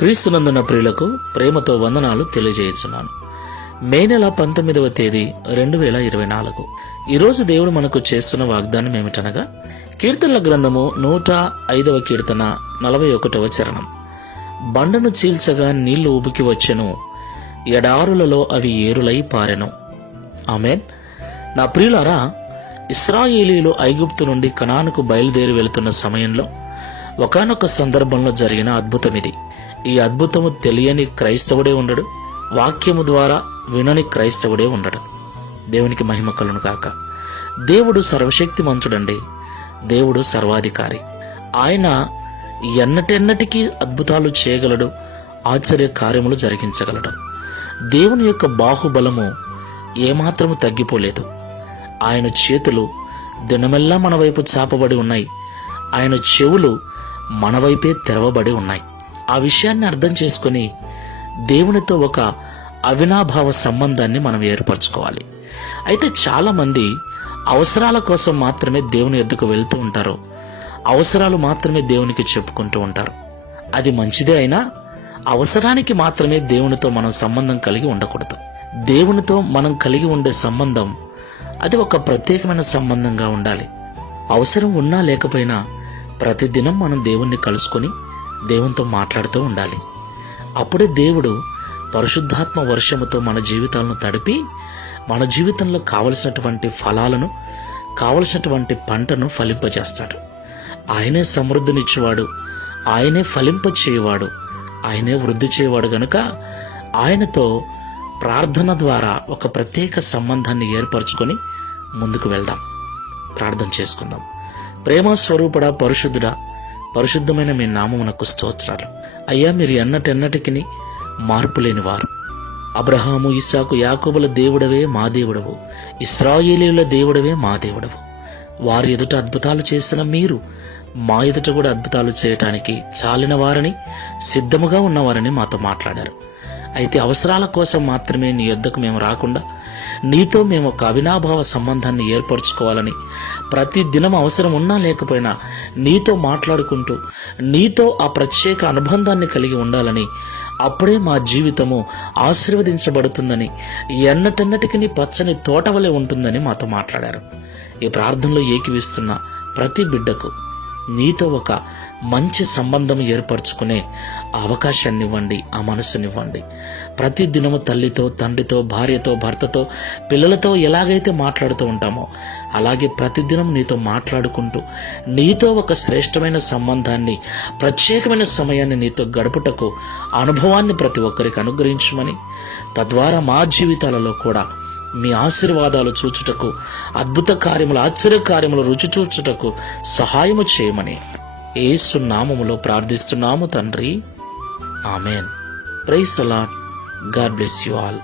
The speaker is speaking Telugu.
క్రీస్తునందున ప్రియులకు ప్రేమతో వందనాలు తెలియజేస్తున్నాను మే నెల పంతొమ్మిదవ తేదీ రెండు వేల ఇరవై నాలుగు. ఈరోజు దేవుడు మనకు చేస్తున్న వాగ్దానం ఏమిటనగా కీర్తనల గ్రంథము నూట ఐదవ కీర్తన నలభై ఒకటవ చరణం. బండను చీల్చగా నీళ్ళు ఉబికి వచ్చెను ఎడారులలో అవి ఏరులై పారెను. ఆమెన్. నా ప్రియులారా ఇస్రాయేలీలు ఐగుప్తు నుండి కణానుకు బయలుదేరి వెళుతున్న సమయంలో ఒకానొక సందర్భంలో జరిగిన అద్భుతం ఇది ఈ అద్భుతము తెలియని క్రైస్తవుడే ఉండడు వాక్యము ద్వారా వినని క్రైస్తవుడే ఉండడు. దేవునికి మహిమ కలును కాక దేవుడు సర్వశక్తి మంతుడండి దేవుడు సర్వాధికారి. ఆయన ఎన్నటెన్నటికీ అద్భుతాలు చేయగలడు ఆశ్చర్య కార్యములు జరిగించగలడు. దేవుని యొక్క బాహుబలము ఏమాత్రము తగ్గిపోలేదు. ఆయన చేతులు దినమెల్లా మన వైపు చాపబడి ఉన్నాయి. ఆయన చెవులు మన వైపే తెరవబడి ఉన్నాయి. ఆ విషయాన్ని అర్థం చేసుకుని దేవునితో ఒక అవినాభావ సంబంధాన్ని మనం ఏర్పరచుకోవాలి. అయితే చాలా మంది అవసరాల కోసం మాత్రమే దేవుని ఎద్దుకు వెళ్తూ ఉంటారు. అవసరాలు మాత్రమే దేవునికి చెప్పుకుంటూ ఉంటారు. అది మంచిదే అయినా అవసరానికి మాత్రమే దేవునితో మనం సంబంధం కలిగి ఉండకూడదు. దేవునితో మనం కలిగి ఉండే సంబంధం అది ఒక ప్రత్యేకమైన సంబంధంగా ఉండాలి. అవసరం ఉన్నా లేకపోయినా ప్రతిదినం మనం దేవుణ్ణి కలుసుకొని దేవునితో మాట్లాడుతూ ఉండాలి. అప్పుడే దేవుడు పరిశుద్ధాత్మ వర్షముతో మన జీవితాలను తడిపి మన జీవితంలో కావలసినటువంటి ఫలాలను కావలసినటువంటి పంటను ఫలింపజేస్తాడు. ఆయనే సమృద్ధినిచ్చేవాడు ఆయనే ఫలింపచేయవాడు ఆయనే వృద్ధి చేయవాడు గనుక ఆయనతో ప్రార్థన ద్వారా ఒక ప్రత్యేక సంబంధాన్ని ఏర్పరచుకొని ముందుకు వెళ్దాం. ప్రార్థన చేసుకుందాం. ప్రేమ స్వరూపుడా పరిశుద్ధుడా పరిశుద్ధమైన మీ నామమునకు స్తోత్రాలు. అయ్యా మీరు ఎన్నటెన్నటికి మార్పు లేని వారు అబ్రహాము ఇసాకు యాకోబుల దేవుడవే మా దేవుడవు. ఇస్రాయేలీల దేవుడవే మా దేవుడవు. వారి ఎదుట అద్భుతాలు చేసిన మీరు మా ఎదుట కూడా అద్భుతాలు చేయటానికి చాలిన వారని సిద్ధముగా ఉన్నవారని మాతో మాట్లాడారు. అయితే అవసరాల కోసం మాత్రమే నీ యొద్దకు మేము రాకుండా నీతో మేము ఒక అవినాభావ సంబంధాన్ని ఏర్పరచుకోవాలని. ప్రతి దినం అవసరం ఉన్నా లేకపోయినా నీతో మాట్లాడుకుంటూ నీతో ఆ ప్రత్యేక అనుబంధాన్ని కలిగి ఉండాలని అప్పుడే మా జీవితము ఆశీర్వదించబడుతుందని ఎన్నటెన్నటికి పచ్చని తోటవలే ఉంటుందని మాతో మాట్లాడారు. ఈ ప్రార్థనలో ఏకివిస్తున్న ప్రతి బిడ్డకు నీతో ఒక మంచి సంబంధం ఏర్పరచుకునే అవకాశాన్ని ఇవ్వండి ఆ మనసునివ్వండి. ప్రతి దినము తల్లితో తండ్రితో భార్యతో భర్తతో పిల్లలతో ఎలాగైతే మాట్లాడుతూ ఉంటామో అలాగే ప్రతిదినం నీతో మాట్లాడుకుంటూ నీతో ఒక శ్రేష్టమైన సంబంధాన్ని ప్రత్యేకమైన సమయాన్ని నీతో గడుపుటకు అనుభవాన్ని ప్రతి ఒక్కరికి అనుగ్రహించమని తద్వారా మా జీవితాలలో కూడా మీ ఆశీర్వాదాలు చూచుటకు అద్భుత కార్యములు ఆశ్చర్య కార్యములు రుచి చూచుటకు సహాయము చేయమని ఏసు నామములో ప్రార్థిస్తున్నాము తండ్రి. Amen. Praise a lot God bless you all.